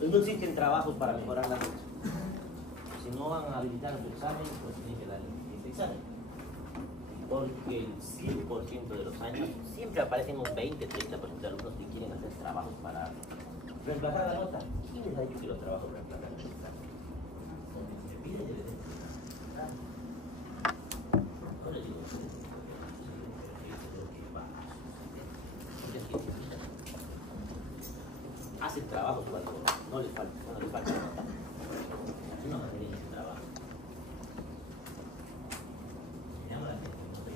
No existen trabajos para mejorar la nota. Si no van a habilitar su examen, pues tienen que dar ese examen. Porque el 100% de los años siempre aparecen un 20-30% de alumnos que quieren hacer trabajos para reemplazar la nota. ¿Quién les ha dicho que los trabajos reemplazan la nota? Se pide de vez en cuando. No les digo hacen trabajos cuando no les falta nota. No mantienen ese trabajo. Me llama la atención, no sé.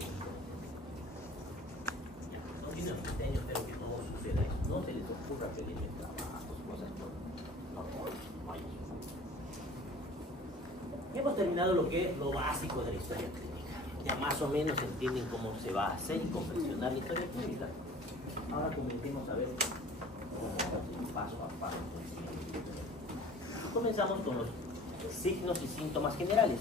Ya, no tienen diseño, pero que no suceda eso. No se les ocurra pedirme trabajos, cosas por. No hay. Hemos terminado lo que es lo básico de la historia clínica. Ya más o menos entienden cómo se va a hacer y confeccionar la historia clínica. Ahora comencemos a ver paso a paso. Comenzamos con los signos y síntomas generales.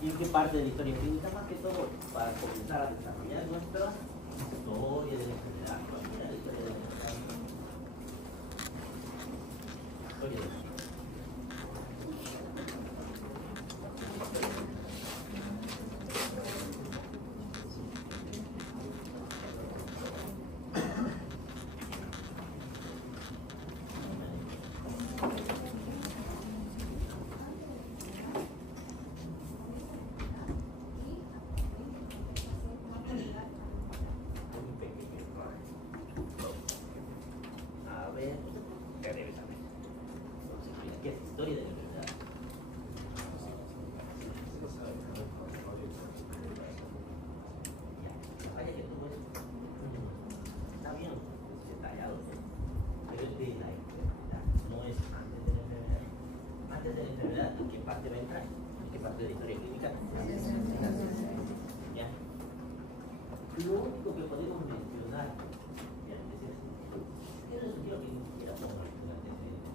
¿Y en qué parte de la historia clínica? Más que todo, para comenzar a desarrollar nuestra historia de la enfermedad. La historia de la enfermedad. Historia de la enfermedad. Lo único que podemos mencionar, yo no quiero que ni siquiera pongan antecedentes,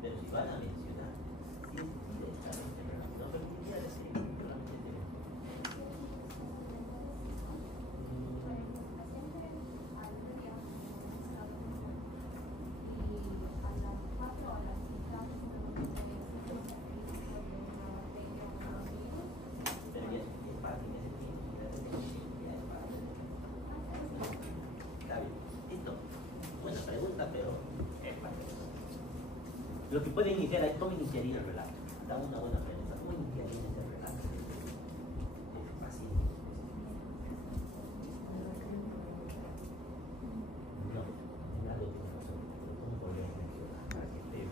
pero si van a mencionar, sí es directamente relacionado, no permitiría decir solamente lo que puede iniciar es cómo iniciaría el relato. Da una buena pregunta. ¿Cómo iniciaría ese relato de paciente? No, algo tiene razón. ¿Cómo podríamos mencionar para que esté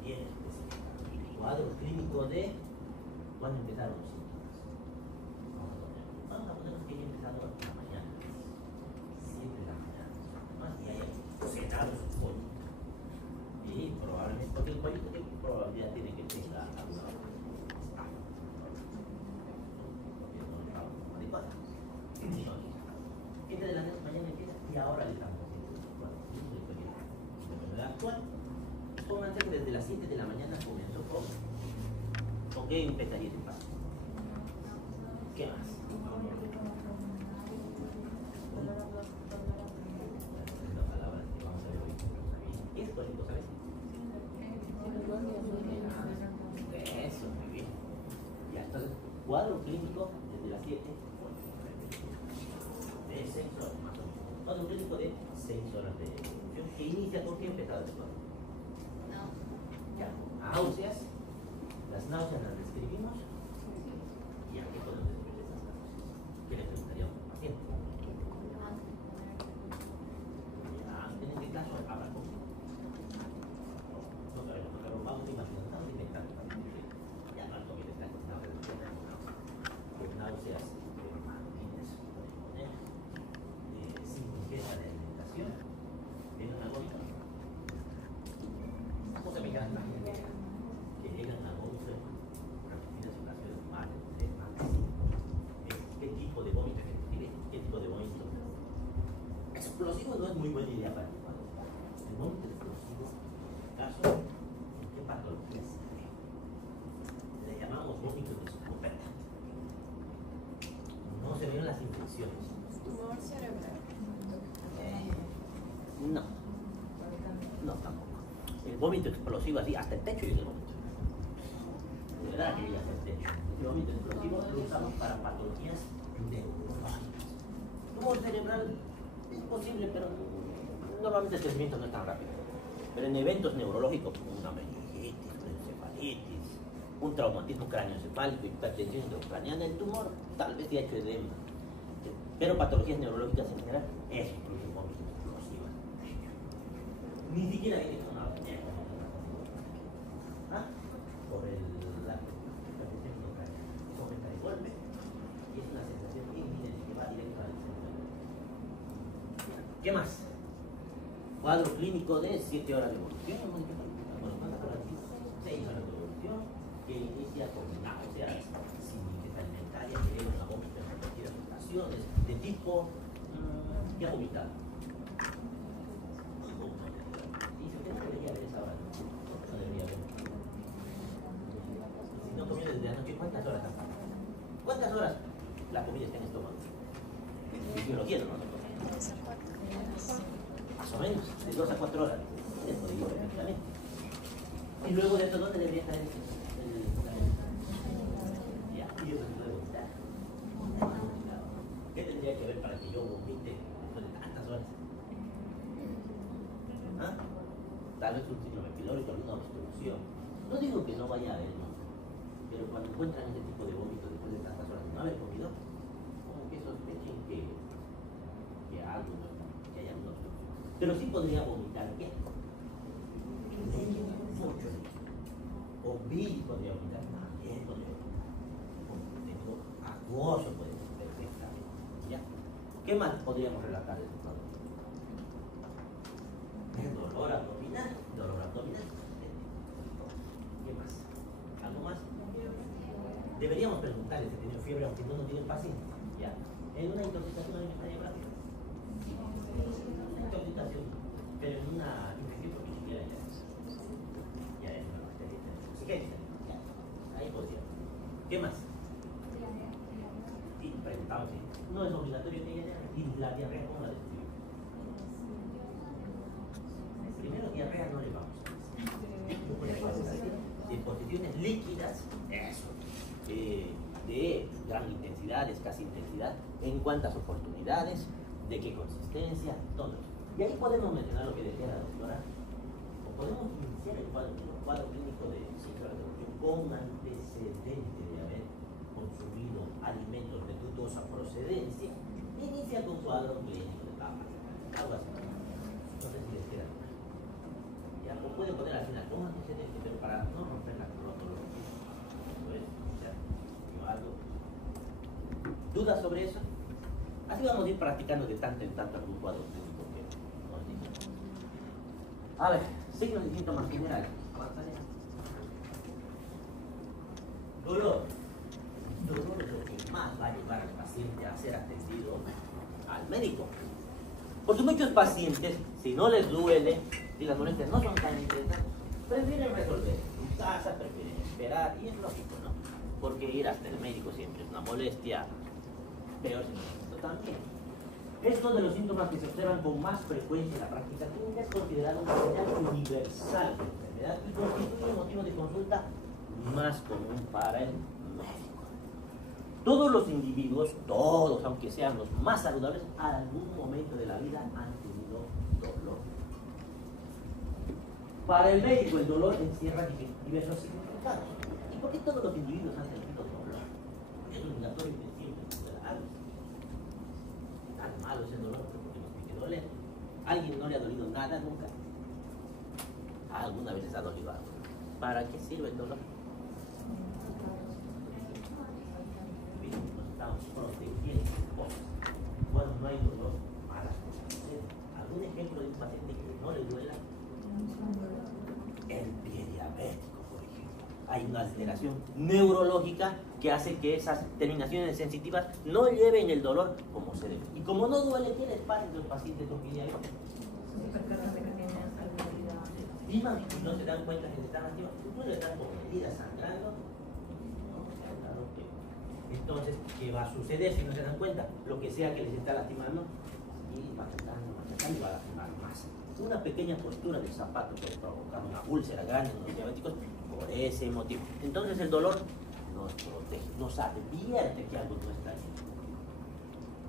bien específico? Cuadro clínico de cuándo empezaron los síntomas. Vamos a ponernos que haya empezado en la mañana. Siempre en la mañana. Más que haya cenado su pollo. Y probablemente, porque el pollito, ¿qué probabilidad tiene que tenga alguna adecuada? 7 de la mañana empieza y ahora le estamos haciendo la enfermedad actual. Pónganse que desde las 7 de la mañana comenzó con qué empezaría ese paso. ¿Qué más? ¿Es cólico, sabes? Eso, muy bien. Ya, entonces, cuadro clínico desde las 7 de 6 horas más o menos. Cuadro clínico de 6 horas de evolución que inicia con qué empezado el cuadro. Ya, náuseas. Las náuseas las describimos. ¿Y a qué podemos describir esas náuseas? ¿Qué le preguntaríamos al paciente? Ya, en este caso, habla con vamos a imaginar, estamos inventando ya no es lo que le está contando pues náuseas permanentes sin ingesta de alimentación viene una gomita porque me quedan que llegan a 11 vómito explosivo así, hasta el techo y el vómito. De verdad que llega hasta el techo. El vómito explosivo lo usamos para patologías neurológicas. Tumor cerebral es posible, pero normalmente el crecimiento no es tan rápido. Pero en eventos neurológicos como una meningitis, una encefalitis, un traumatismo cráneoencefálico, hipertensión intracraniana, el tumor tal vez ya ha hecho edema. Pero patologías neurológicas en general, eso produce vómitos explosivos. Ni siquiera hay que tomar por la hipertensión intracraniana. Eso aumenta de golpe y es una sensación inminente que va directo al cerebro. ¿Qué más? Cuadro clínico de 7 horas de evolución. Bueno, ¿cuántas horas dice? 6 horas de evolución, que inicia con náuseas, sin ingesta alimentaria, que es una vómito en repetidas ocasiones, de tipo, ¿qué ha vomitado? Y si usted no debería ver esa hora, no debería ver. Si no comió desde anoche, ¿cuántas horas ha pasado? ¿Cuántas horas la comida está en el estómago? Fisiología no nosotros. Más o menos, de 2 a 4 horas. Eso digo perfectamente. Y luego de esto, ¿dónde debería estar el ya, y yo me puedo vomitar. ¿Qué tendría que ver para que yo vomite después de tantas horas? ¿Ah? Tal vez un síndrome pylórico, alguna obstrucción. No digo que no vaya a haber, ¿no? Pero cuando encuentran ese tipo de vómito después de tantas horas de no haber comido, como que sospechen que algo, que hay alguna obstrucción. Pero sí podría vomitar, ¿qué? Leche, mucho leche. O bilis podría vomitar, también podría vomitar. Acuoso puede ser perfectamente. ¿Ya? ¿Qué más podríamos relatar de este cuadro? Dolor abdominal. Dolor abdominal. ¿Qué más? ¿Algo más? Deberíamos preguntarle si tiene fiebre aunque no nos diga el paciente. ¿Ya? En una intoxicación alimentaria rápida. Una intoxicación, pero en una infección porque ni siquiera ya es una bacteria. Ya. Ahí podría. ¿Qué más? Y preguntamos si no es obligatorio que haya diarrea. ¿Y la diarrea cómo la describimos? Primero, diarrea no le vamos a decir. Disposiciones líquidas, eso, de gran intensidad, escasa intensidad, en cuántas oportunidades, de qué consistencia, todo eso. Y ahí podemos mencionar lo que decía la doctora, o podemos iniciar el cuadro clínico de psicoterapia con antecedente de haber consumido alimentos de dudosa procedencia. Inicia con cuadro clínico de tapas, algo así. No sé si les queda. Ya, lo pueden poner al final, con antecedente, pero para no romper la cronología. Pues, o sea, yo algo. ¿Dudas sobre eso? Así vamos a ir practicando de tanto en tanto algún cuadro clínico que nos dice. A ver, signos y síntomas generales. Dolor. Dolor es lo que más va a llevar al paciente a ser atendido al médico. Porque muchos pacientes, si no les duele, si las molestias no son tan intensas, prefieren resolver en casa, prefieren esperar, y es lógico, ¿no? Porque ir hasta el médico siempre es una molestia, peor si no también. Estos de los síntomas que se observan con más frecuencia en la práctica clínica es considerado una señal universal de enfermedad y constituye un motivo de consulta más común para el médico. Todos los individuos, todos, aunque sean los más saludables, en algún momento de la vida han tenido dolor. Para el médico el dolor encierra diversos significados. ¿Y por qué todos los individuos han tenido dolor? Es obligatorio que siempre suceda algo. Tan malo ese dolor porque nos tiene que doler. ¿A alguien no le ha dolido nada nunca? ¿Alguna vez les ha dolido algo? ¿Para qué sirve el dolor? Nos estamos protegiendo cosas. Cuando no hay dolor, malas cosas. ¿Algún ejemplo de un paciente que no le duela? El pie diabético, por ejemplo. Hay una alteración neurológica que hace que esas terminaciones sensitivas no lleven el dolor como se debe. Y como no duele, ¿qué les pasa a los pacientes con pie diabético? Y no se dan cuenta que se están lastimando. No le están con heridas sangrando. Entonces, ¿qué va a suceder si no se dan cuenta? Lo que sea que les está lastimando, y va a y va a lastimar más. Una pequeña postura del zapato puede provocar una úlcera grande en los diabéticos por ese motivo. Entonces el dolor nos protege, nos advierte que algo no está bien.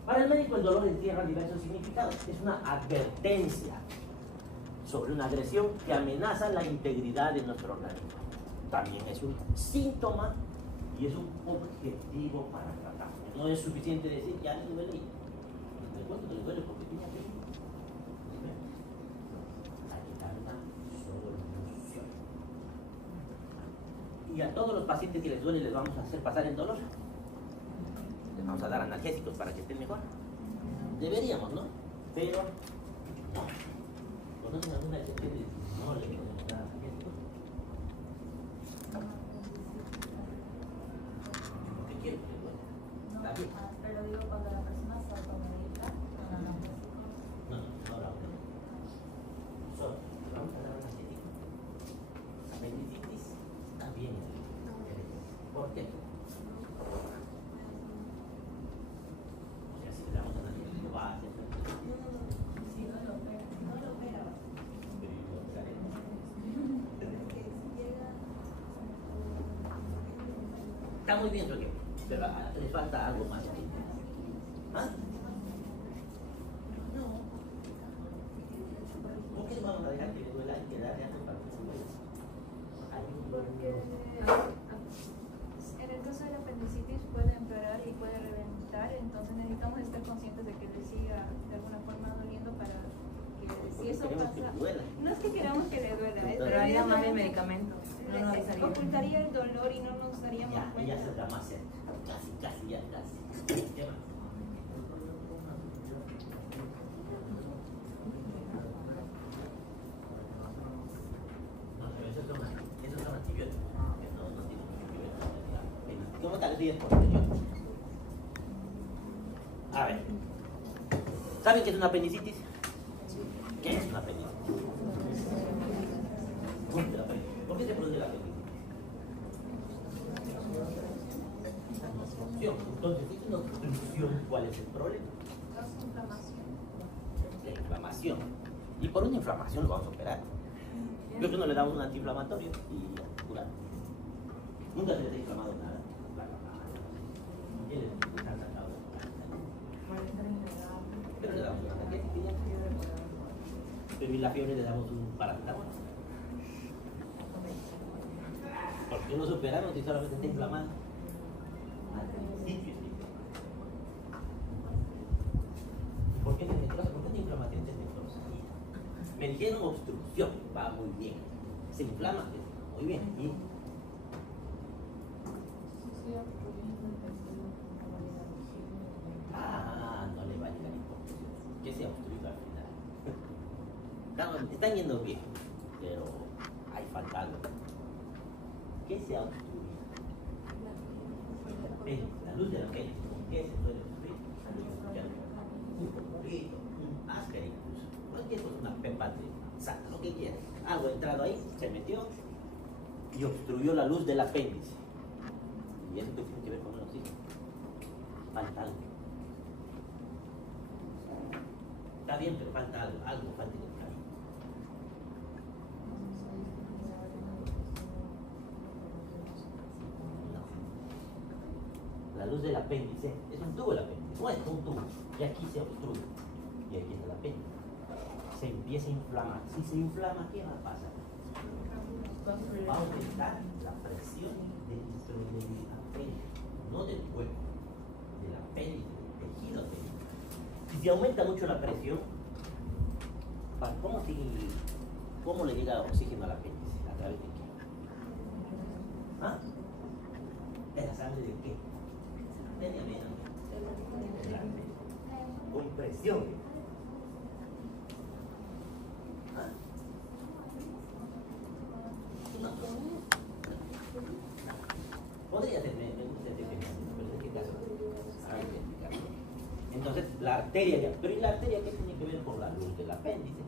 Para el médico el dolor encierra diversos significados. Es una advertencia sobre una agresión que amenaza la integridad de nuestro organismo. También es un síntoma y es un objetivo para tratar. No es suficiente decir ya le duele y no le duele porque tiene apellido. Hay que dar una solución. Y a todos los pacientes que les duele les vamos a hacer pasar el dolor. Les vamos a dar analgésicos para que estén mejor. Deberíamos, ¿no? Pero no. ¿Conocen alguna excepción de no le podemos dar analgésicos? ¿Qué quieren que les duele? No, pero digo cuando la persona se automedica con analgésicos. No, ahora solo vamos a dar analgésicos. Apendicitis también. ¿Por qué? O sea, si le damos analgésico va a hacer. Si no lo opera, Está muy bien su ejemplo, pero les falta algo más. ¿Ah? No. ¿Por qué vamos a dejar que le duela y que darle algo para que se duele? Porque en el caso de la apendicitis puede empeorar y puede reventar, entonces necesitamos estar conscientes de que le siga de alguna forma doliendo para que si eso Queremos pasa, que le duela. no es que queramos que le duela, Pero haría mal el medicamento. No nos avisaría. ocultaría el dolor y no nos daríamos Ya, cuenta. ya se da más cerca. Casi, ya casi. ¿Qué más? No, pero esos son antibióticos. Que no tienen mucho que ver con la apendicitis. ¿Cómo tal vez por ello? A ver. ¿Saben qué es una apendicitis? ¿Qué es una apendicitis? ¿Por qué se produce la apendicitis? Entonces, si es una obstrucción, ¿cuál es el problema? Causa inflamación. La inflamación. Y por una inflamación lo vamos a operar. Yo que no le damos un antiinflamatorio y ya, curado. Nunca se les ha inflamado nada. ¿Qué les han sacado? Pero le damos un analgésico y ya. Pero y la fiebre le damos un paracetamol. ¿Por qué nos operamos si solamente está inflamado? ¿Por qué te necrosa? ¿Por qué te inflamación te necrosa? Me dijeron obstrucción, va muy bien. Se inflama, muy bien. ¿Y? No le va a llegar hipotensión. ¿Qué se ha obstruido al final? Están yendo bien, pero hay falta algo. ¿Qué se ha obstruido? La luz de la peli. ¿Con qué se puede obstruir? Un poquito, un áspera incluso. Cualquier cosa, una pepa de sal, lo que quieras. Algo ha entrado ahí, se metió y obstruyó la luz del apéndice. ¿Y eso qué tiene que ver con el oxígeno? Falta algo. Está bien, pero falta algo, falta en el camino. La luz del apéndice es un tubo el apéndice, no es un tubo, y aquí se obstruye, y aquí está el apéndice. Se empieza a inflamar. Si se inflama, ¿qué va a pasar? Va a aumentar la presión dentro del apéndice, no del cuerpo, del apéndice, del tejido apéndice. Si se aumenta mucho la presión, ¿cómo le llega oxígeno al apéndice? ¿A través de qué? ¿Ah? ¿De la sangre de qué? De la vena. Con presión. ¿Ah? Podría ser, me gusta este ejemplo, pero en este caso, ahora voy a explicarlo. Entonces, la arteria ya, pero ¿y la arteria qué tiene que ver con la luz del apéndice? No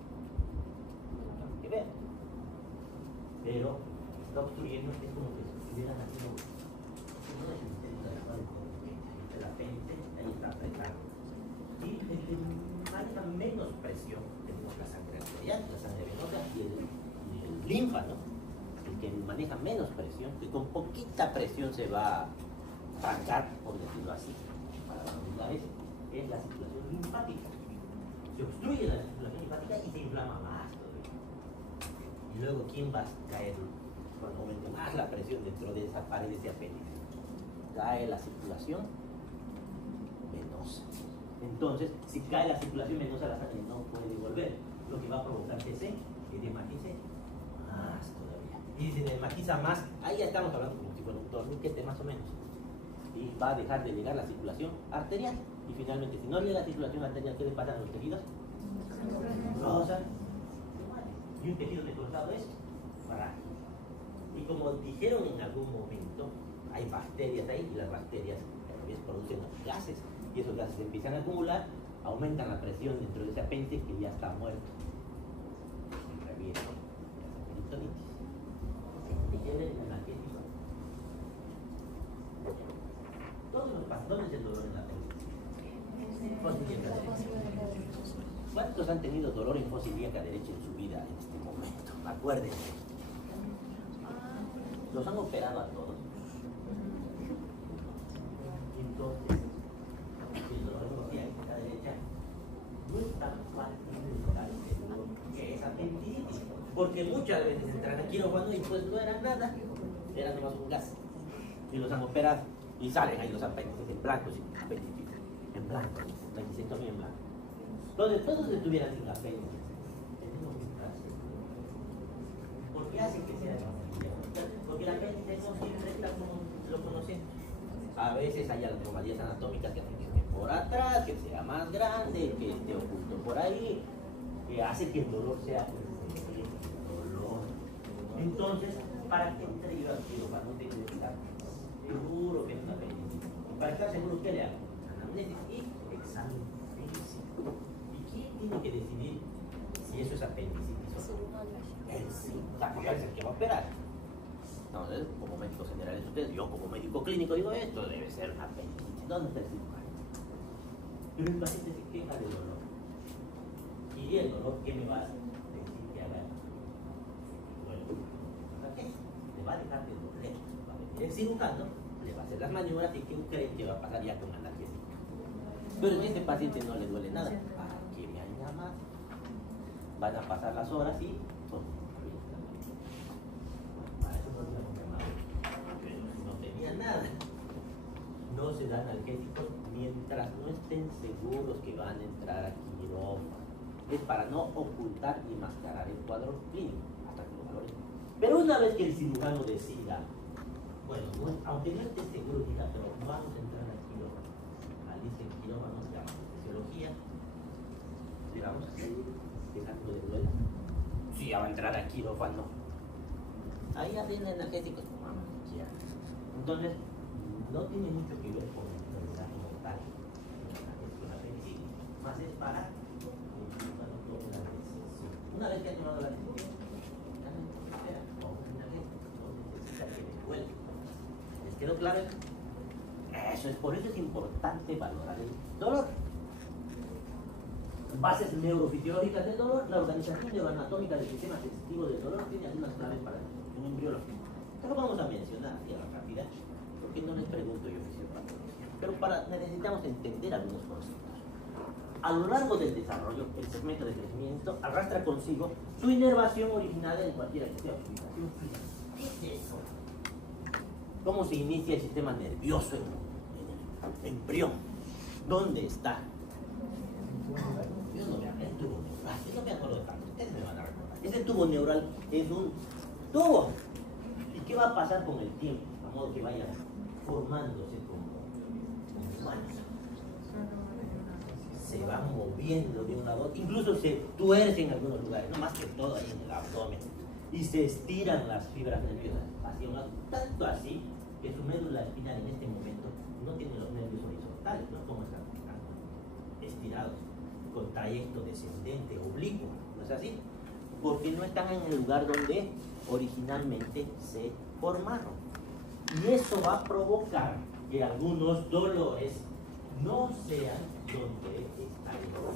tiene que ver. Pero está obstruyendo, es como que si estuvieran haciendo el apéndice, ahí está apretado. Y el que maneja menos presión, el la sangre arterial, la sangre venosa y el linfa, ¿no? El que maneja menos presión, que con poquita presión se va a trancar, por decirlo así, para la vez, es la circulación linfática. Se obstruye la circulación linfática y se inflama más todavía. Y luego, ¿quién va a caer cuando aumente más la presión dentro de esa pared de ese apéndice? Cae la circulación venosa. Entonces, si cae la circulación venosa, la sangre no puede volver, lo que va a provocar que se edematice más todavía. Y si se edematiza más, ahí ya estamos hablando como si fuera un torniquete más o menos. Y va a dejar de llegar la circulación arterial. Y finalmente, si no llega la circulación arterial, ¿qué le pasa a los tejidos? Rozan. Y un tejido necrosado es frágil. Y como dijeron en algún momento, hay bacterias ahí y las bacterias a veces producen gases. Y esos gases se empiezan a acumular, aumentan la presión dentro de ese apéndice que ya está muerto. Y revierte la peritonitis. Y tiene el analgésico. Todos los patrones del dolor en la apéndice. ¿Cuántos han tenido dolor en fosa ilíaca derecha en su vida en este momento? Acuérdense. Los han operado a todos. Entonces, el dolor en fosa ilíaca derecha no es tan fácil que es apendicitis. Porque muchas veces entran a quirófano y pues no era nada, era nomás un gas. Y los han operado y salen ahí los apéndices en blanco, sí, apendicitis, en blanco, la disectomía en blanco. Entonces todos estuvieran sin apéndice. Tenemos que estar seguros. ¿Por qué hace que sea así? Porque el apéndice no siempre está como lo conocemos. A veces hay anomalías anatómicas que hacen que esté por atrás, que sea más grande, que esté oculto por ahí, que hace que el dolor sea dolor. Entonces, para que entre yo al quirófano tengo que estar seguro que es un apéndice. Para estar seguro, ¿qué le hago? Anamnesis y examen físico. ¿Y quién tiene que decidir si eso es apendicitis o no? El cirujano, es el que va a operar. Entonces, como médicos generales ustedes, yo como médico clínico digo esto debe ser una apendicitis. ¿Dónde está el cirujano? Pero el paciente se queja del dolor. Y el dolor, ¿qué me va a decir que haga? Bueno, ¿para qué? Le va a dejar de doler. Va a venir el cirujano, le va a hacer las maniobras y ¿quién cree que va a pasar ya con analgésico? Pero si a este paciente no le duele nada, ¿para qué me han llamado? Van a pasar las horas y para eso no se han llamado. Pero si no tenía nada, no se dan analgésicos mientras no estén seguros que van a entrar a quirófano. Es para no ocultar y mascarar el cuadro clínico hasta que lo valoren. Pero una vez que el cirujano decida, bueno, aunque no esté seguro, diga, pero vamos a entrar a quirófano. Dice el quirófano, la fisiología, le vamos a seguir dejando de duelo. Si ya va a entrar a quirófano, ahí abren energéticos como ya. Entonces, no tiene mucho que ver con la enfermedad mortal, con la apendicitis, más es para que el cirujano tome la decisión. Una vez que ha tomado la decisión, ya no espera, vamos a energético, no necesita que le duele. ¿Les quedó claro? Por eso es importante valorar el dolor. Bases neurofisiológicas del dolor, la organización neuroanatómica del sistema sensitivo del dolor tiene algunas claves para la función embriológica. Esto lo vamos a mencionar así a la rápida, porque no les pregunto yo fisiopatología. Pero necesitamos entender algunos conceptos. A lo largo del desarrollo, el segmento de crecimiento arrastra consigo su inervación originaria en cualquiera que sea utilización física. ¿Qué es eso? ¿Cómo se inicia el sistema nervioso en el embrión? ¿Dónde está? Yo no me acuerdo de tanto, ustedes me van a recordar. Ese tubo neural es un tubo. ¿Y qué va a pasar con el tiempo? A modo que vaya formándose como humanos. Se van moviendo de un lado a otro, incluso se tuerce en algunos lugares, no más que todo ahí en el abdomen. Y se estiran las fibras nerviosas hacia un lado, tanto así que su médula espinal en este momento no tiene los nervios horizontales, no como están estirados, con trayecto descendente, oblicuo, ¿no es así? Porque no están en el lugar donde originalmente se formaron. Y eso va a provocar que algunos dolores no sean donde está el dolor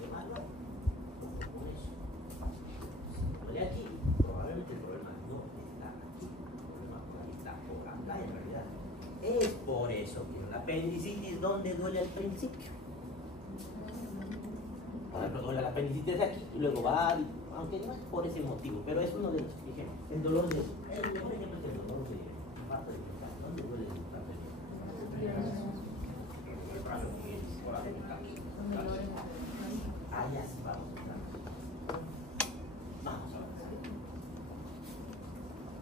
de valor. Por apendicitis, ¿dónde duele al principio? Por ejemplo, duele la apendicitis de aquí y luego va, aunque no es por ese motivo, pero es uno de los ejemplos. El dolor de el mejor ejemplo es el dolor de infarto de miocardio. ¿Dónde duele el infarto de miocardio? Allá sí vamos a estar. Vamos a ver.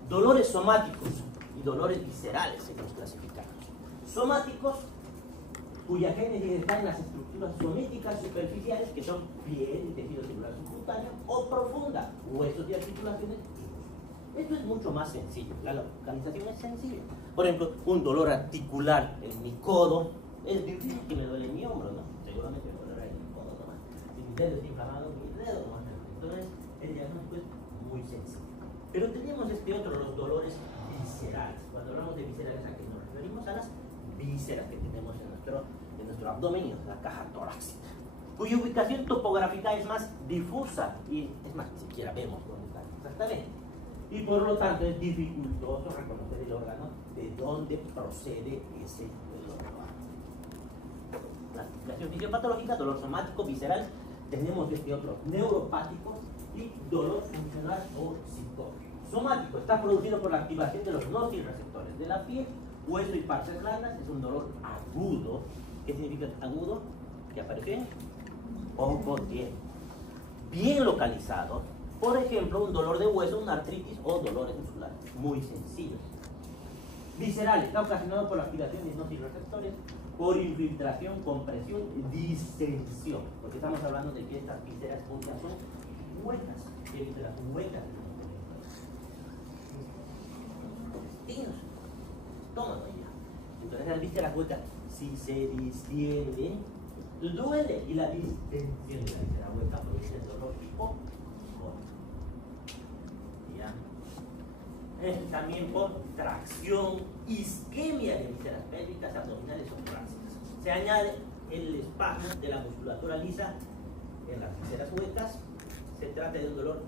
Dolores somáticos y dolores viscerales se los clasificamos. Somáticos, cuya génesis está en las estructuras sométicas superficiales, que son piel y tejido celular subcutáneo, o profunda, huesos y articulaciones. Esto es mucho más sencillo, la localización es sencilla. Por ejemplo, un dolor articular en mi codo, es difícil que me duele mi hombro, ¿no? Seguramente me dolerá en mi codo nomás. Si mi dedo está inflamado, mi dedo nomás. Entonces, el diagnóstico es muy sencillo. Pero tenemos los dolores viscerales. Cuando hablamos de viscerales, ¿a qué nos referimos? A las vísceras que tenemos en nuestro abdomen y en la caja torácica, cuya ubicación topográfica es más difusa y es más, ni siquiera vemos dónde está exactamente. Y por lo tanto es dificultoso reconocer el órgano de dónde procede ese dolor. Clasificación fisiopatológica, dolor somático, visceral, tenemos otro, neuropático y dolor funcional o psicótico. Somático está producido por la activación de los nociceptores de la piel, hueso y partes blandas, es un dolor agudo. ¿Qué significa agudo? Que aparece en poco tiempo. Bien localizado, por ejemplo, un dolor de hueso, una artritis o dolores musculares, muy sencillos. Visceral está ocasionado por la activación de nociceptores, por infiltración, compresión, distensión, porque estamos hablando de que estas vísceras juntas son huecas, que vísceras son huecas. Intestinos, estómago ya. Entonces las vísceras huecas, si se distienden, duele, y la distensión de la víscera hueca produce el dolor hipo. ¿Ya? También por tracción, isquemia de vísceras pélvicas, abdominales o torácicas. Se añade el espasmo de la musculatura lisa en las vísceras huecas. Se trata de un dolor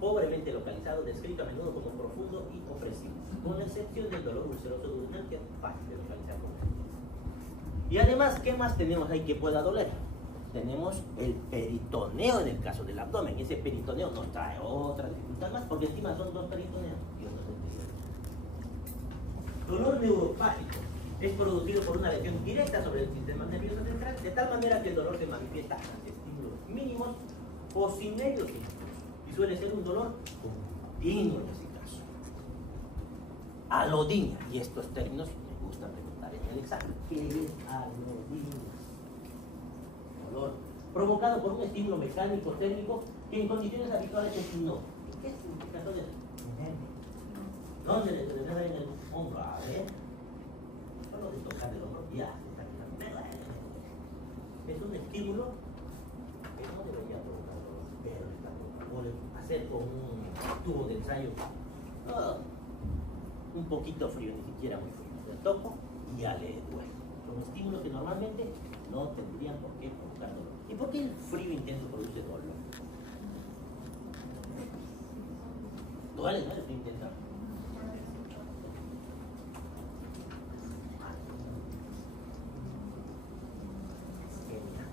pobremente localizado, descrito a menudo como profundo y opresivo, con excepción del dolor ulceroso duodenal, que es fácil de localizar con el. Y además, ¿qué más tenemos ahí que pueda doler? Tenemos el peritoneo en el caso del abdomen. Ese peritoneo nos trae otra dificultad más, porque encima son dos peritoneos y uno es el dolor neuropático es producido por una lesión directa sobre el sistema nervioso central, de tal manera que el dolor se manifiesta ante estímulos mínimos o sin ellos y suele ser un dolor continuo en ese caso. Alodinia, y estos términos me gusta preguntar en el examen. ¿Qué es alodinia? Dolor provocado por un estímulo mecánico térmico que en condiciones habituales es no. ¿Qué significa todo eso? ¿Dónde le tenés ahí en el hombro? A ver, solo de tocar el hombro ya está quedando. Es un estímulo que no debería provocar dolor, pero está provocando. Hacer con un tubo de ensayo un poquito frío, ni siquiera muy frío. Le toco y ya le duele. Son estímulos que normalmente no tendrían por qué provocar dolor. ¿Y por qué el frío intenso produce dolor? ¿Duele, no? El frío intenso.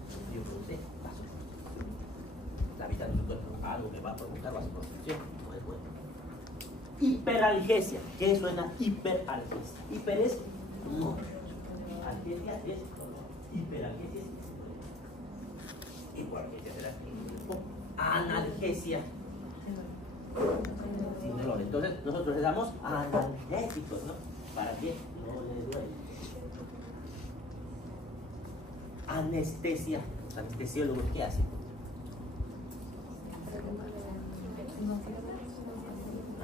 El frío produce vasoconstricción. La vida de su cuerpo, algo que va a provocar vasoconstricción, no es bueno. Hiperalgesia. ¿Qué suena hiperalgesia? Hiper es no. Algesia es hiperalgesia es hipoalgesia será analgesia sin dolor. Entonces nosotros le damos analgésicos, ¿no? Para que no le duele. Anestesia. Los anestesiólogos, ¿qué hacen?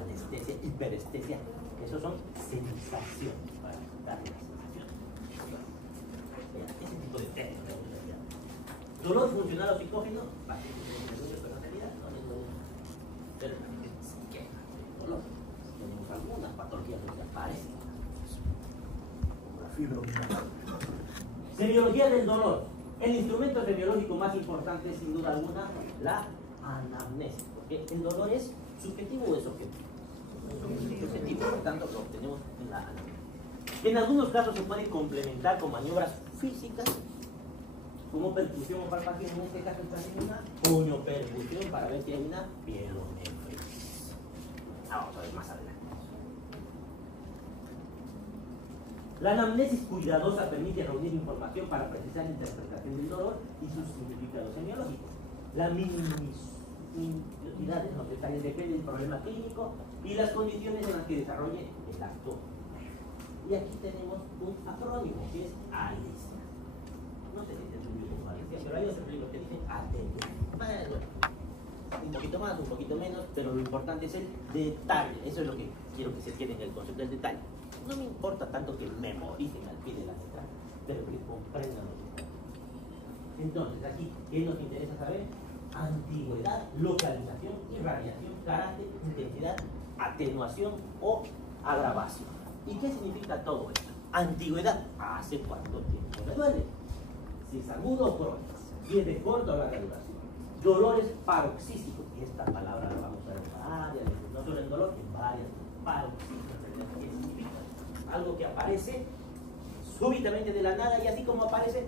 Anestesia, hiperestesia. Esos son sensaciones para quitar la sensación. Ese tipo de términos. Dolor funcional o psicógeno, personalidad, no les duele. Pero también se queja de dolor. Tenemos algunas patologías que aparecen, como la fibromialgia. Semiología del dolor. El instrumento semiológico más importante es, sin duda alguna, la anamnesis, porque el dolor es subjetivo o es objetivo. Subjetivo, por tanto lo obtenemos en la anamnesis. que en algunos casos se puede complementar con maniobras físicas, como percusión o palpación. En este caso está haciendo una puño-percusión para ver si hay una pielonefritis. Vamos a ver más adelante. La anamnesis cuidadosa permite reunir información para precisar la interpretación del dolor y sus significados semiológicos. La minuciosidad en los detalles depende del problema clínico y las condiciones en las que desarrolle el acto. Y aquí tenemos un acrónimo que es ALICE. No sé si se escribe como ALICE, pero hay otros libros que dicen ATE. Bueno, un poquito más, un poquito menos, pero lo importante es el detalle. Eso es lo que quiero que se quede en el concepto del detalle. No me importa tanto que memoricen al pie de la letra, pero que comprendan los detalles. Entonces, aquí, ¿qué nos interesa saber? Antigüedad, localización, irradiación, carácter, intensidad, atenuación o agravación. ¿Y qué significa todo esto? Antigüedad, ¿hace cuánto tiempo me duele? Si es agudo o crónico, si es de corta o larga duración. Dolores paroxísticos, y esta palabra la vamos a ver varias veces, no solo en dolor, en varias paroxísticos. ¿Qué significa? Algo que aparece súbitamente de la nada y así como aparece,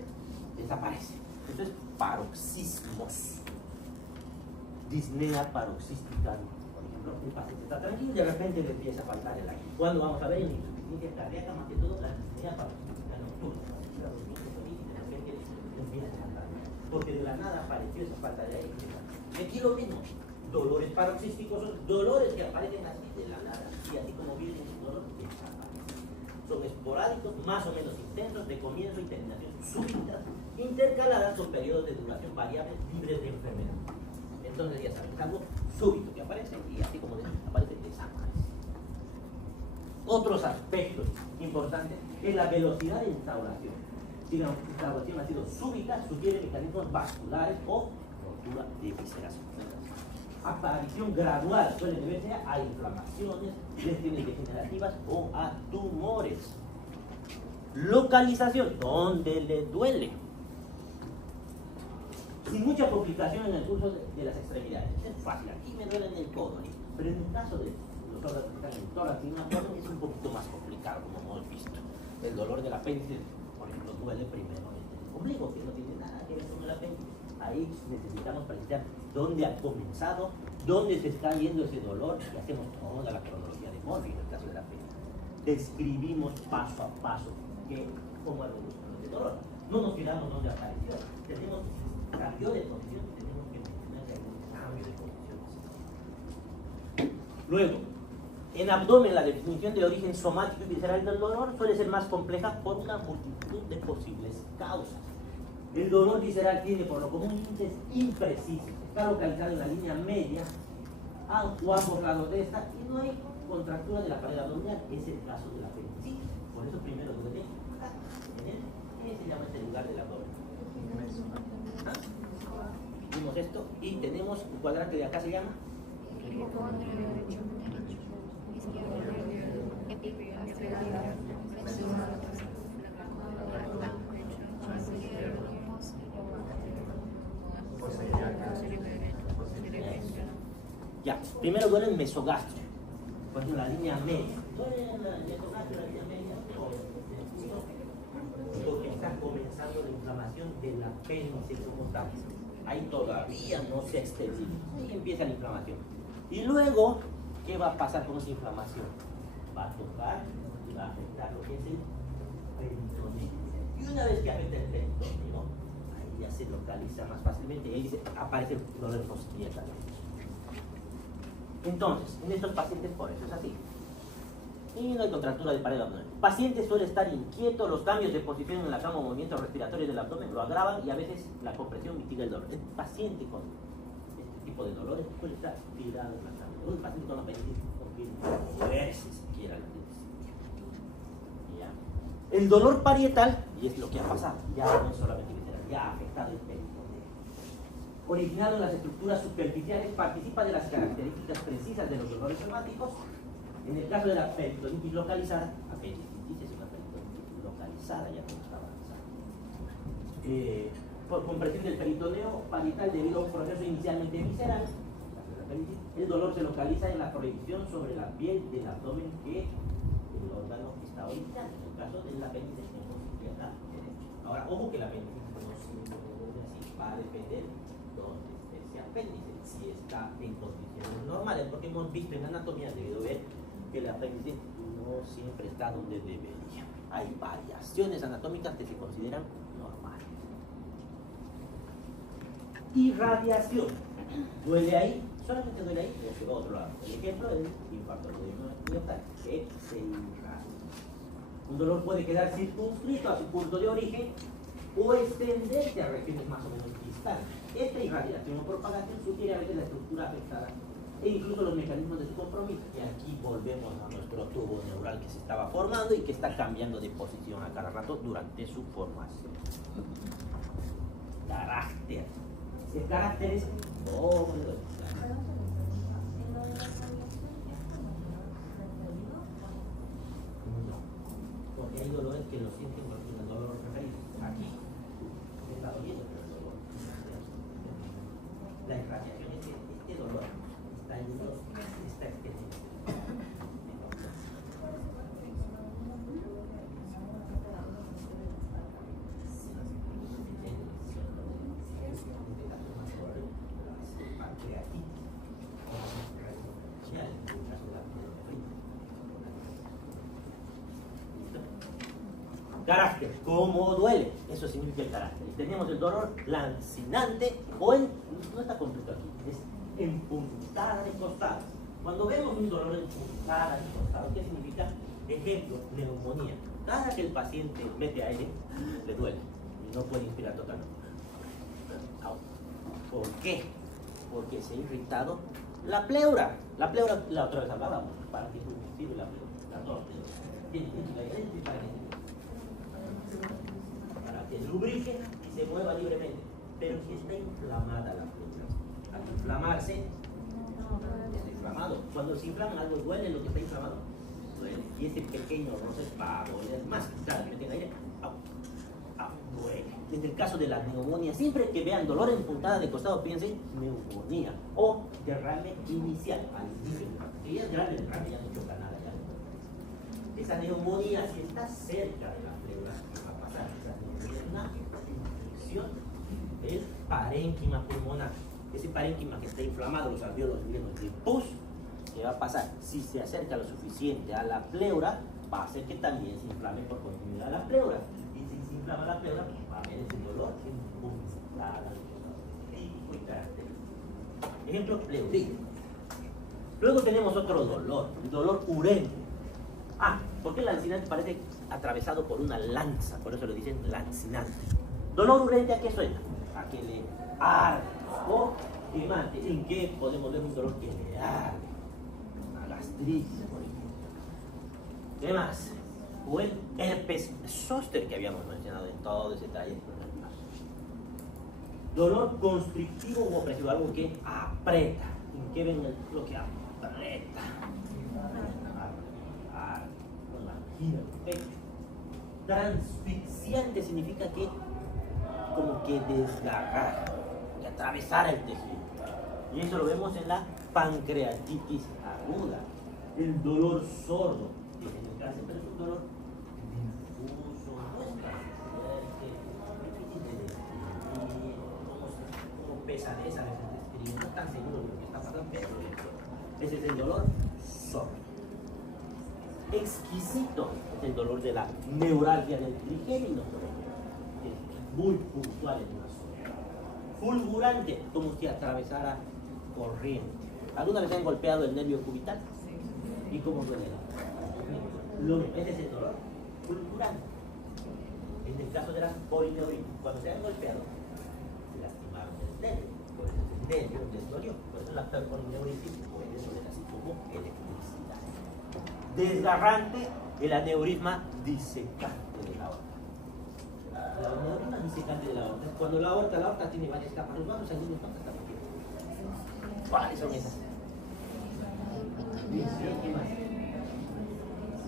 desaparece. Entonces, paroxismos. Disnea paroxística, por ejemplo, el paciente está tranquilo y de repente le empieza a faltar el aire. ¿Cuándo vamos a ver en insuficiencia cardíaca? Más que todo, la disnea paroxística nocturna. De repente le empieza a faltar. Porque de la nada apareció esa falta de aire. Y aquí lo mismo. Dolores paroxísticos son dolores que aparecen así de la nada. Y así como vienen los dolores, desaparecen. Son esporádicos, más o menos intensos, de comienzo y terminación súbitas, intercaladas con periodos de duración variables, libres de enfermedad. Entonces ya saben, es algo súbito que aparece y así como aparece, desaparece. Otros aspectos importantes es la velocidad de instauración. Si la instauración ha sido súbita, sugiere mecanismos vasculares o rotura de vísceras. Aparición gradual suele deberse a inflamaciones, lesiones degenerativas o a tumores. Localización, ¿dónde le duele? Sin mucha complicación en el curso de las extremidades. Es fácil, aquí me duele en el codo, pero en el caso de los órganos que están en el tórax y en abdomen es un poquito más complicado, como hemos visto. El dolor del apéndice, por ejemplo, duele primero en el ombligo, que no tiene nada que ver con el apéndice. Ahí necesitamos precisar dónde ha comenzado, dónde se está yendo ese dolor y hacemos toda la cronología de Murphy en el caso del apéndice. Describimos paso a paso cómo ha evolucionado ese dolor. No nos quedamos donde apareció. Tenemos cambio de posición, tenemos que mencionar que hay un cambio de posición. Luego, en abdomen la definición de origen somático y visceral del dolor suele ser más compleja por una multitud de posibles causas. El dolor visceral tiene por lo común índices imprecisos, está localizado en la línea media o ambos lados de esta y no hay contractura de la pared abdominal, es el caso de la apendicitis. Por eso primero duele acá, ¿qué se llama este lugar del abdomen? Vimos esto y tenemos un cuadrante de acá, se llama ya, primero duele el mesogastrio, por ejemplo la línea media. Duele el mesogastrio, la línea media, porque está comenzando la inflamación del apéndice como tal. Ahí todavía no se ha extendido. Ahí empieza la inflamación. Y luego, ¿qué va a pasar con esa inflamación? Va a tocar y va a afectar lo que es el peritoneo. Y una vez que afecta el peritoneo, ahí ya se localiza más fácilmente y ahí aparece el dolor de costilla también. Entonces, en estos pacientes por eso es así. Y no hay contractura de pared abdominal. El paciente suele estar inquieto, los cambios de posición en la cama o movimientos respiratorios del abdomen lo agravan y a veces la compresión mitiga el dolor. El paciente con este tipo de dolores suele estar tirado en la cama. Un paciente con apendicitis no quiere moverse siquiera la apendicitis. El dolor parietal, y es lo que ha pasado, ya no es solamente visceral, ya ha afectado el peritoneo. Originado en las estructuras superficiales, participa de las características precisas de los dolores reumáticos. En el caso de la peritonitis localizada, apendicitis es una peritonitis localizada ya como está avanzada. Por compresión del peritoneo parietal debido a un proceso inicialmente visceral, el dolor se localiza en la proyección sobre la piel del abdomen que el órgano está original. En el caso del apéndice tenemos izquierda, derecha. Ahora, ojo que el apéndice no siempre debe así, va a depender dónde esté ese apéndice, si está en condiciones normales, porque hemos visto en anatomía, debido a ver que el apéndice no siempre está donde debería. Hay variaciones anatómicas que se consideran normales. Irradiación. ¿Duele ahí? Solamente duele ahí o por otro lado. El ejemplo es el infarto miocardio, que se irradia. Un dolor puede quedar circunscrito a su punto de origen o extenderse a regiones más o menos distantes. Esta irradiación o propagación sugiere a veces la estructura afectada e incluso los mecanismos de su compromiso. Y aquí volvemos a nuestro tubo neural que se estaba formando y que está cambiando de posición a cada rato durante su formación. Carácter. El carácter es todo. No, porque hay dolores que lo sienten con el dolor referido. Aquí me está doliendo el dolor. La irradiación es que este dolor está yendo, está extendiendo. Carácter, ¿cómo duele? Eso significa el carácter. Tenemos el dolor lancinante o no está completo aquí, es en puntada de costados. Cuando vemos un dolor en puntada de costados, ¿qué significa? Ejemplo, neumonía. Cada que el paciente mete aire, le duele y no puede inspirar totalmente. ¿Por qué? Porque se ha irritado la pleura. La pleura, la otra vez hablábamos, para que sirve la pleura, las dos pleuras. Tiene la adentro y para que lubrique y se mueva libremente. Pero si está inflamada la pleura, al inflamarse, está inflamado. Cuando se inflama algo duele, lo que está inflamado duele. Y ese pequeño roce va a doler más. Claro, que meten aire, duele. En el caso de la neumonía, siempre que vean dolor en puntada de costado, piensen neumonía o derrame inicial. Al inicio, que ya es grande, el derrame ya no choca nada. Ya. Esa neumonía, si está cerca de la pleura, ¿qué va a pasar? Esa neumonía es una infección del parénquima pulmonar. Ese parénquima que está inflamado, los alvéolos llenos de pus, ¿qué va a pasar? Si se acerca lo suficiente a la pleura, va a hacer que también se inflame por continuidad la pleura. Y si se inflama la pleura, va a haber ese dolor en puntada, típico y característico. Ejemplo, pleuritis. Luego tenemos otro dolor, el dolor urente. Porque el lancinante parece atravesado por una lanza, por eso lo dicen lancinante. Dolor urente, ¿a qué suena? A que le arde o quemante. ¿En qué podemos ver un dolor que le arde? Una gastritis, por ejemplo. ¿Qué más? O el herpes zóster que habíamos mencionado en todo ese trayecto. Dolor constrictivo u opresivo, algo que aprieta. ¿En qué ven lo que aprieta? Transfixiante significa que como que desgarrar, que atravesar el tejido. Y eso lo vemos en la pancreatitis aguda. El dolor sordo, que en el cáncer, pero es un dolor difuso, no es difícil como pesadez a veces describe, no tan seguro de lo que está pasando, pero ese es el dolor sordo. Exquisito es el dolor de la neuralgia del trigémino, que es muy puntual en una zona. Fulgurante, como si atravesara corriente. ¿Alguna vez han golpeado el nervio cubital? ¿Y cómo duele? Ese es el dolor fulgurante. En el caso de las polineuritis, cuando se han golpeado, se lastimaron el nervio, por eso el nervio les dolió. Por eso la polineuritis puede doler así como electricidad. Desgarrante, el aneurisma disecante de la aorta. El aneurisma disecante de la aorta es cuando la aorta tiene varias capas, los vasos sanguíneos van a estar aquí. ¿Cuáles son esas? ¿Qué más?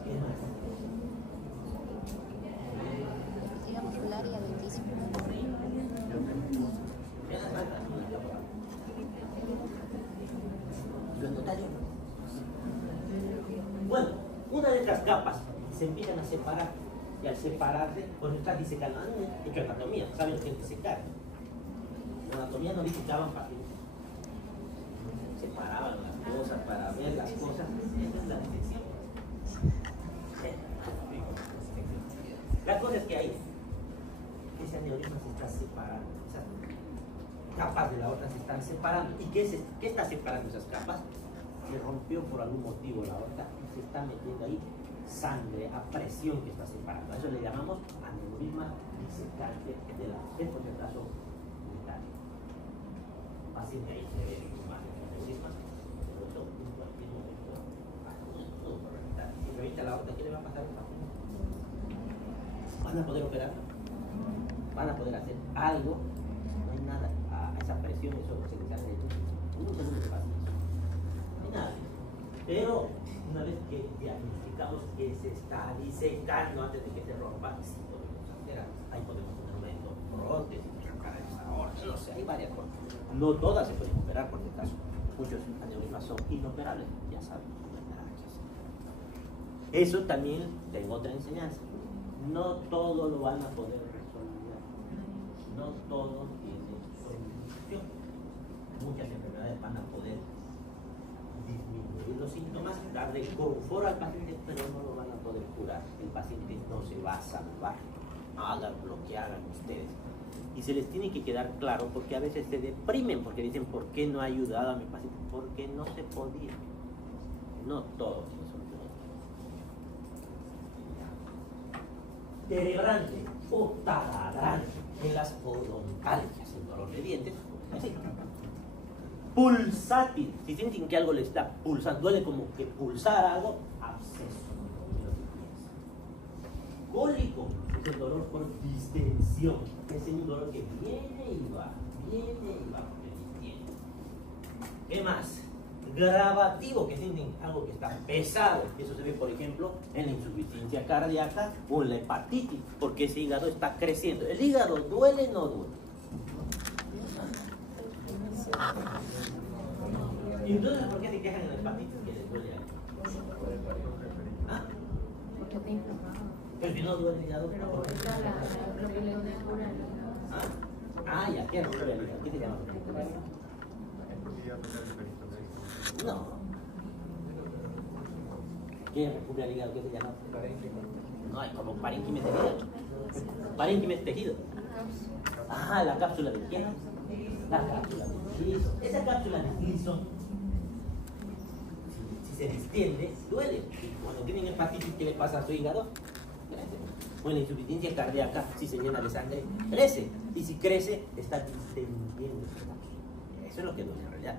¿Qué más? Era muscular y adventismo. ¿Lo notaron? Bueno, una de estas capas se empiezan a separar. Y al separarse, pues está disecando. Han hecho anatomía, saben lo que es disecar. La anatomía no disecaban pacientes. Separaban las cosas para ver las cosas. Esa es la disección. La cosa es que hay ese aneurisma se está separando. Esas capas de la aorta se están separando. ¿Y qué está separando esas capas? Se rompió por algún motivo la aorta y se está metiendo ahí sangre a presión que está separando. A eso le llamamos aneurisma disecante de la caso unitario. Paciente ahí se ve imagen de aneurisma, pero eso en cualquier momento no puede reventar. Si revienta la aorta, ¿qué le va a pasar al paciente? ¿Van a poder operar? ¿Van a poder hacer algo? No hay nada a esa presión, eso se les hace en un segundo de paciente. No hay nada. Pero una vez que diagnosticamos que se está disecando antes de que se rompa, sí podemos hacer algo. Ahí podemos poner una endoprótesis, sacar esa aorta, no sé, hay varias cosas. No todas se pueden operar, por este caso. Muchos aneurismas son inoperables, ya saben. Eso también tengo otra enseñanza. No todo lo van a poder resolver. No todo tiene solución. Muchas enfermedades van a poder disminuir los síntomas, darle confort al paciente, pero no lo van a poder curar. El paciente no se va a salvar. Hagan lo que hagan ustedes. Y se les tiene que quedar claro, porque a veces se deprimen porque dicen, ¿por qué no ha ayudado a mi paciente? Porque no se podía. No todo tiene solución. Cerebrante o taladrante en las odontálgicas, el dolor de dientes, así. Pulsátil, si sienten que algo les está pulsando, duele como que pulsar algo, absceso. Cólico es el dolor por distensión, es un dolor que viene y va, ¿Qué más? Gravativo, que sienten algo que está pesado. Eso se ve, por ejemplo, en la insuficiencia cardíaca o en la hepatitis, porque ese hígado está creciendo. ¿El hígado duele o no duele? ¿Y entonces por qué se quejan en la hepatitis que les duele algo? ¿Ah? Porque está inflamado. Pero si no duele el hígado, Pero está lo que le cura. Ah, ya, ¿qué recupera el hígado? ¿Qué se llama? No. ¿Qué recupera el hígado? ¿Qué se llama? No, es como parénquima tejido. Parénquima tejido. Ah, la cápsula de quién? La cápsula de Gleason. Esa cápsula de Gleason, si se distiende, duele. Y cuando tienen hepatitis, ¿qué le pasa a su hígado? O en la insuficiencia cardíaca, si se llena de sangre, crece. Y si crece, está distendiendo. Eso es lo que duele en realidad.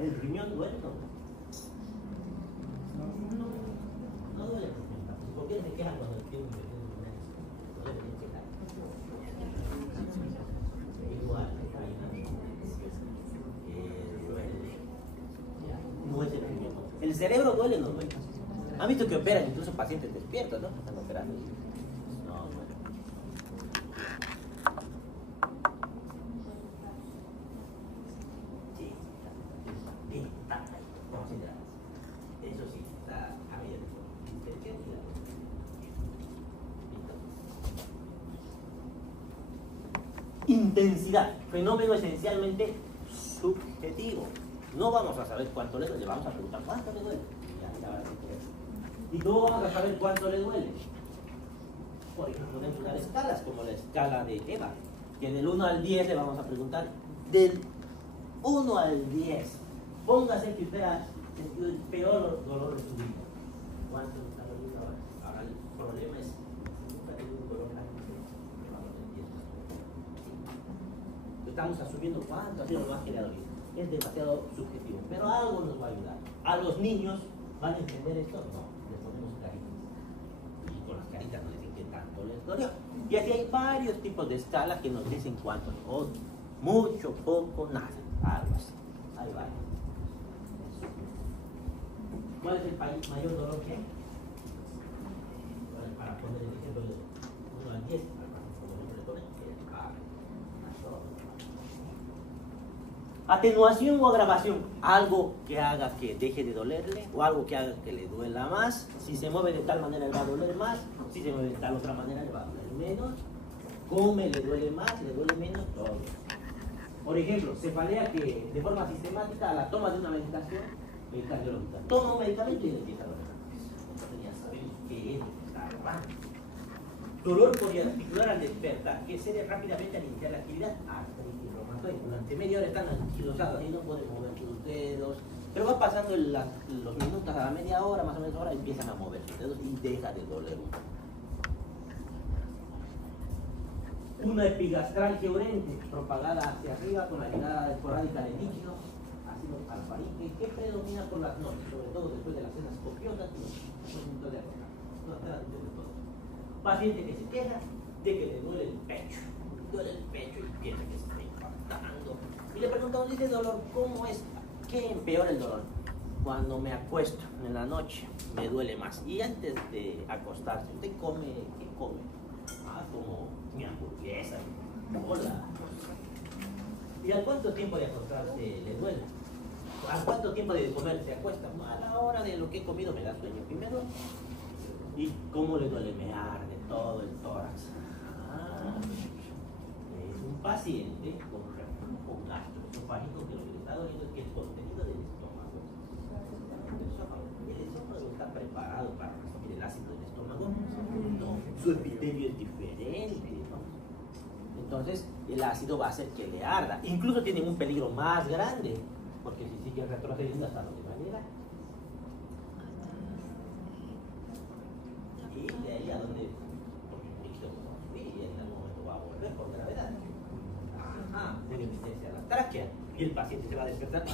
¿El riñón duele o no? No duele el riñón. ¿Por qué se quejan cuando tienen infección de riñones? No deberían quejar. Igual, no es el riñón. ¿El cerebro duele o no duele? ¿Han visto que operan incluso pacientes despiertos, no? Están operando. No, duele. Sí, está considerado. Eso sí, está abierto. Intensidad, fenómeno esencialmente subjetivo. No vamos a saber cuánto le duele, le vamos a preguntar cuánto le duele. Y no vamos a saber cuánto le duele. Por ejemplo, podemos usar escalas como la escala de Eva, que del 1 al 10 le vamos a preguntar del 1 al 10. Póngase que usted ha sentido el peor dolor de su vida. ¿Cuánto le está doliendo ahora? Ahora el problema es que nunca ha tenido un dolor antes. Estamos asumiendo cuánto ha sido lo más que le ha dolido. Es demasiado subjetivo, pero algo nos va a ayudar. A los niños van a entender esto, no, les ponemos caritas. Y con las caritas no dicen qué tanto les dolió. Y así hay varios tipos de escala que nos dicen cuánto les dolió. Mucho, poco, nada, algo así. Hay varios. ¿Cuál es el mayor dolor que hay? Bueno, para poner el ejemplo de 1 al 10, como no le ponen, Atenuación o agravación, algo que haga que deje de dolerle o algo que haga que le duela más. Si se mueve de tal manera le va a doler más, si se mueve de tal otra manera le va a doler menos. Come, le duele más, le duele menos, todo. Por ejemplo, cefalea que de forma sistemática a la toma de una medicación cardiológica toma un medicamento y le empieza a doler. Entonces ya sabemos qué es lo que está agarrando. Dolor poliarticular al despertar, que cede rápidamente al iniciar la actividad, artritis reumatoide. Durante media hora están anquilosados y no pueden mover sus dedos, pero va pasando los minutos, a la media hora, más o menos hora, empiezan a mover sus dedos y deja de doler un poco. Una epigastralgia urente propagada hacia arriba con la llegada esporádica de líquido, ácido alfa-INC, que predomina por las noches, sobre todo después de las cenas copiosas y los momentos de arroz. Paciente que se queja de que le duele el pecho y piensa que se está impactando. Y le preguntamos, dice dolor, ¿cómo es? ¿Qué empeora el dolor? Cuando me acuesto en la noche me duele más. Y antes de acostarse, ¿usted come? ¿Qué come? Como mi hamburguesa, hola. ¿Y al cuánto tiempo de acostarse le duele? ¿Al cuánto tiempo de comer se acuesta? A la hora de lo que he comido me da sueño primero. ¿Y cómo le duele? Me arde todo el tórax. Es un paciente con reflujo gastroesofágico que lo que le está doliendo es que el contenido del estómago. El esófago está preparado para recibir el ácido del estómago. No, su epitelio es diferente, ¿no? Entonces el ácido va a hacer que le arda. Incluso tienen un peligro más grande, porque si sigue retrocediendo hasta donde va a llegar. Y de ahí a donde, porque el líquido no subir y en algún momento va a volver por gravedad. Debe meterse a la tráquea y el paciente se va a despertar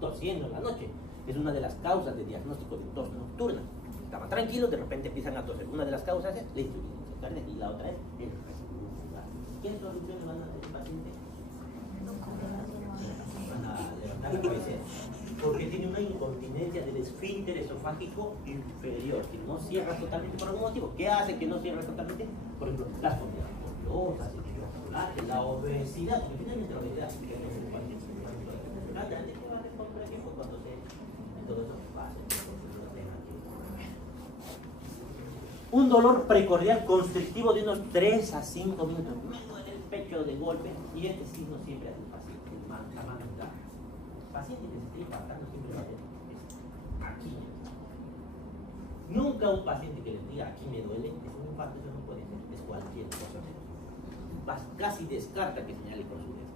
tosiendo en la noche. Es una de las causas de diagnóstico de tos nocturna. Estaba tranquilo, de repente empiezan a toser. Una de las causas es la insuficiencia cardíaca y la otra es el reflujo gástrico. ¿Qué solución le van a hacer al paciente? Van a levantar la cabecera, porque tiene una incontinencia del esfínter esofágico inferior, que no cierra totalmente por algún motivo. ¿Qué hace que no cierre totalmente? Por ejemplo, las comidas copiosas, la obesidad, porque finalmente la obesidad es el paciente grande que va a responder tiempo cuando se todo eso pase. Un dolor precordial constrictivo de unos 3 a 5 minutos. Me duele el pecho de golpe y este signo siempre hace el paciente, la mano en garra. El paciente que se esté impactando siempre va a tener aquí. Nunca un paciente que le diga aquí me duele, es un infarto, eso no puede ser, es cualquier cosa menos. Casi descarta que señale con su dedo.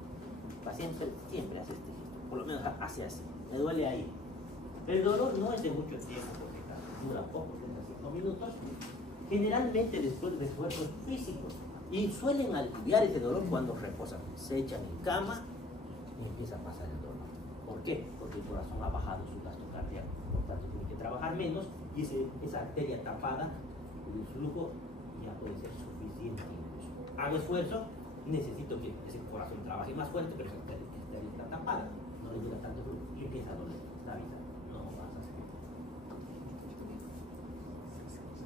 El paciente siempre hace este gesto, por lo menos hace así, me duele ahí. El dolor no es de mucho tiempo, porque dura poco, 35 minutos, generalmente después de esfuerzos físicos, y suelen aliviar ese dolor cuando reposan. Se echan en cama y empieza a pasar el dolor. ¿Por qué? Porque el corazón ha bajado su gasto cardíaco, por tanto tiene que trabajar menos y esa arteria tapada, el flujo ya puede ser suficiente incluso. Hago esfuerzo, necesito que ese corazón trabaje más fuerte, pero esa arteria está tapada, no le llega tanto flujo y empieza a doler. La vida no vas a hacer.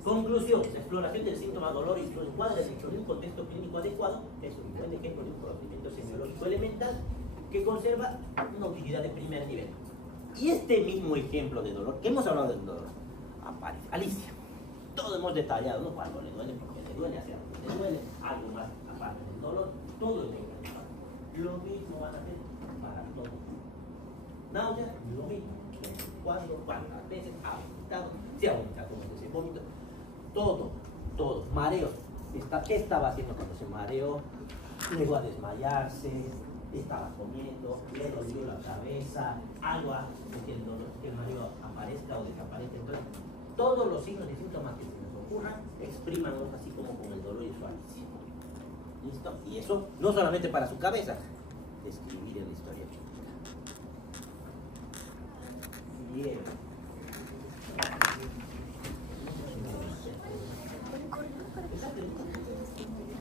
Conclusión: la exploración del síntoma dolor y su encuadre dentro de un contexto clínico adecuado es un buen ejemplo de un procedimiento semiológico elemental que conserva una utilidad de primer nivel. Y este mismo ejemplo de dolor, que hemos hablado del dolor, aparece. Alicia, todo hemos detallado, ¿no? Cuando le duele, porque le duele, hacia dónde le duele, algo más aparte del dolor, todo es lo mismo van a hacer para todo. Náusea, lo mismo. ¿Cuántas veces ha vomitado? Se ha vomitado como ese vómito. Todo. Mareos. ¿Qué estaba haciendo cuando se mareó? Llegó a desmayarse, estaba comiendo, le dolió la cabeza, algo hace que el mareo aparezca o desaparezca. Entonces, todos los signos y síntomas que se nos ocurran, exprímanlos así como con el dolor y su alicia. ¿Listo? Y eso no solamente para su cabeza, escribir en la historia clínica. Bien.